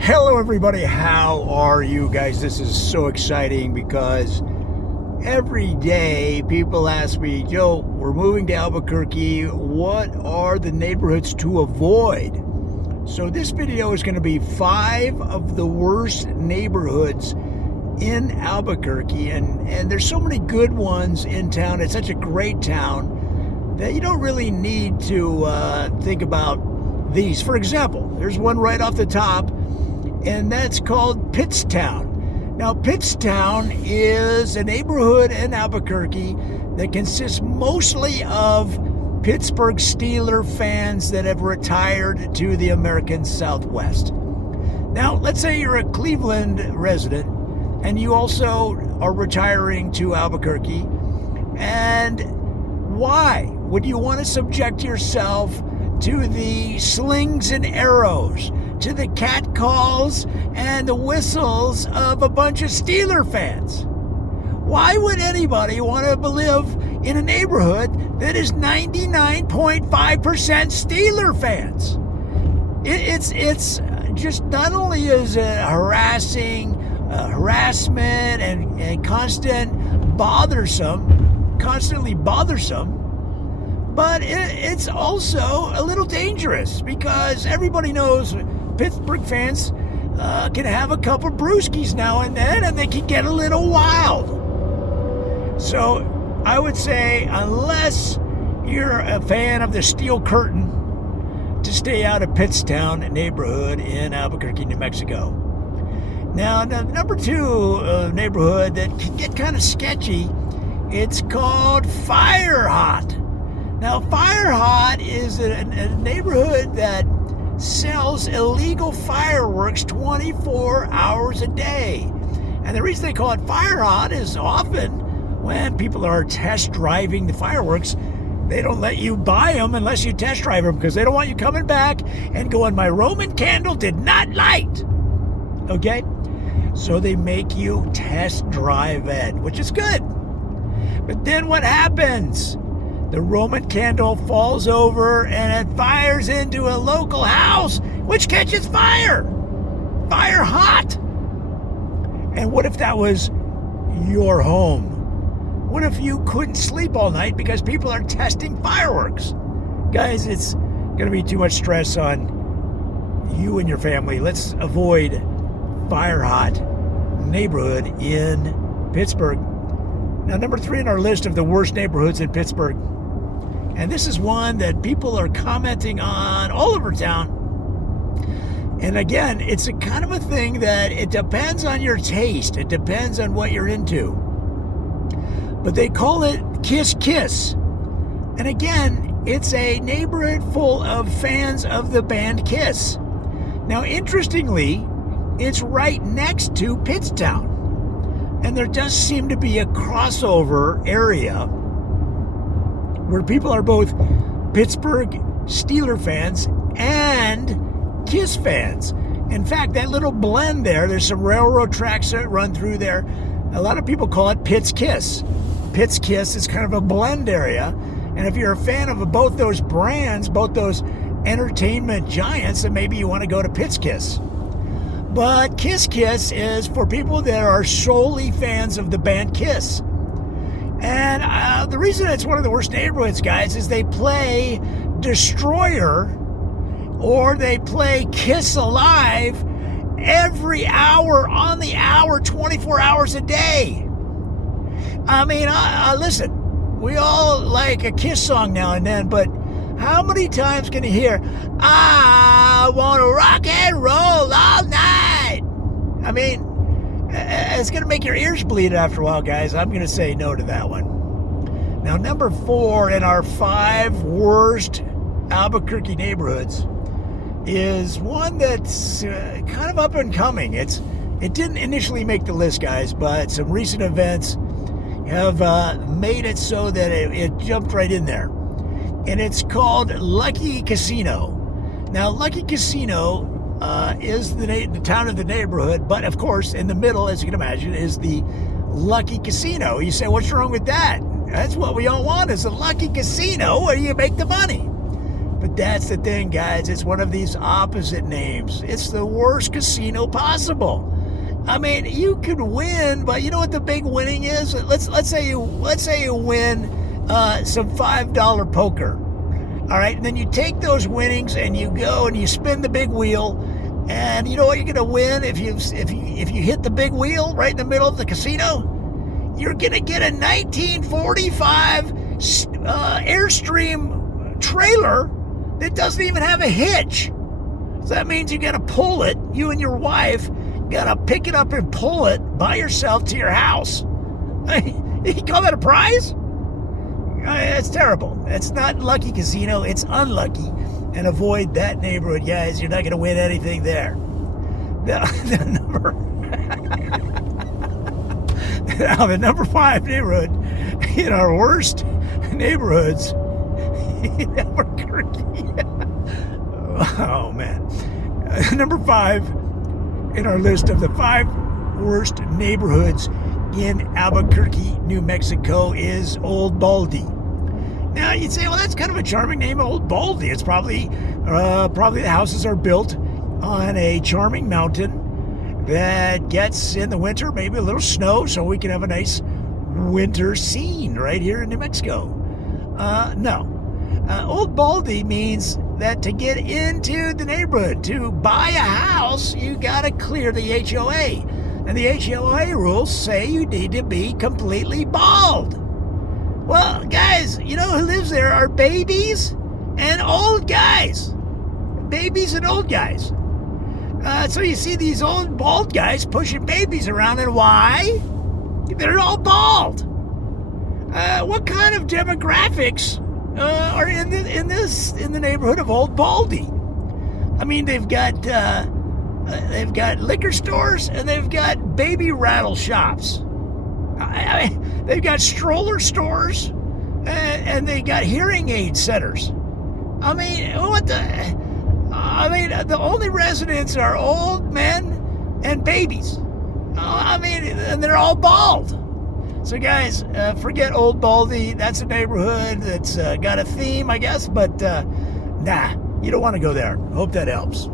Hello everybody, how are you guys? This is so exciting because every day people ask me, Joe, we're moving to Albuquerque. What are the neighborhoods to avoid? So this video is going to be 5 of the worst neighborhoods in Albuquerque, and there's so many good ones in town. It's such a great town that you don't really need to think about these. For example, there's one right off the top, and that's called Pittstown. Now, Pittstown is a neighborhood in Albuquerque that consists mostly of Pittsburgh Steelers fans that have retired to the American Southwest. Now, let's say you're a Cleveland resident and you also are retiring to Albuquerque. And why would you want to subject yourself to the slings and arrows, to the catcalls and the whistles of a bunch of Steeler fans? Why would anybody want to live in a neighborhood that is 99.5% Steeler fans? It's just, not only is it harassment and constantly bothersome, but it's also a little dangerous because everybody knows Pittsburgh fans can have a couple brewskis now and then, and they can get a little wild. So I would say, unless you're a fan of the Steel Curtain, to stay out of Pittstown neighborhood in Albuquerque, New Mexico. Now, number 2 neighborhood that can get kind of sketchy, it's called Fire Hot. Now, Fire Hot is a neighborhood that sells illegal fireworks 24 hours a day. And the reason they call it Fire Hot is often when people are test driving the fireworks, they don't let you buy them unless you test drive them because they don't want you coming back and going, my Roman candle did not light. Okay? So they make you test drive it, which is good. But then what happens? The Roman candle falls over and it fires into a local house, which catches fire. Fire hot. And what if that was your home? What if you couldn't sleep all night because people are testing fireworks? Guys, it's going to be too much stress on you and your family. Let's avoid Fire Hot neighborhood in Pittsburgh. Now, number 3 on our list of the worst neighborhoods in Pittsburgh, and this is one that people are commenting on all over town. And again, it's a kind of a thing that it depends on your taste. It depends on what you're into. But they call it Kiss Kiss. And again, it's a neighborhood full of fans of the band Kiss. Now, interestingly, it's right next to Pittstown. And there does seem to be a crossover area where people are both Pittsburgh Steelers fans and Kiss fans. In fact, that little blend there's some railroad tracks that run through there. A lot of people call it Pitt's Kiss. Pitt's Kiss is kind of a blend area. And if you're a fan of both those brands, both those entertainment giants, then maybe you want to go to Pitt's Kiss. But Kiss Kiss is for people that are solely fans of the band Kiss. And the reason it's one of the worst neighborhoods, guys, is they play Destroyer or they play Kiss Alive every hour on the hour, 24 hours a day. I mean, listen, we all like a Kiss song now and then, but how many times can you hear, I want to rock and roll all night? I mean, it's going to make your ears bleed after a while, guys. I'm going to say no to that one. Now, number 4 in our 5 worst Albuquerque neighborhoods is one that's kind of up and coming. It didn't initially make the list, guys, but some recent events have made it so that it jumped right in there. And it's called Lucky Casino. Now, Lucky Casino is the town of the neighborhood, but of course, in the middle, as you can imagine, is the Lucky Casino. You say, what's wrong with that? That's what we all want, is a Lucky Casino where you make the money. But that's the thing, guys. It's one of these opposite names. It's the worst casino possible. I mean, you could win, but you know what the big winning is? Let's say you win some $5 poker. All right, and then you take those winnings and you go and you spin the big wheel, and you know what you're gonna win if you hit the big wheel right in the middle of the casino? You're gonna get a 1945 Airstream trailer that doesn't even have a hitch. So that means you gotta pull it. You and your wife gotta pick it up and pull it by yourself to your house. You call that a prize? It's terrible. It's not lucky casino. It's unlucky. And avoid that neighborhood, guys. You're not gonna win anything there. The number. Now, the number 5 neighborhood in our worst neighborhoods in Albuquerque. Oh, man. Number 5 in our list of the 5 worst neighborhoods in Albuquerque, New Mexico is Old Baldy. Now, you'd say, well, that's kind of a charming name, Old Baldy. It's probably the houses are built on a charming mountain that gets, in the winter, maybe a little snow, so we can have a nice winter scene right here in New Mexico. No. Old Baldy means that to get into the neighborhood, to buy a house, you got to clear the HOA. And the HOA rules say you need to be completely bald. Well, guys, you know who lives there are babies and old guys. Babies and old guys. So you see these old bald guys pushing babies around, and why? They're all bald. What kind of demographics are in the neighborhood of Old Baldy? I mean, they've got liquor stores and they've got baby rattle shops. They've got stroller stores and they got hearing aid centers. I mean, the only residents are old men and babies. And they're all bald. So, guys, forget Old Baldy. That's a neighborhood that's got a theme, I guess. But, nah, you don't want to go there. Hope that helps.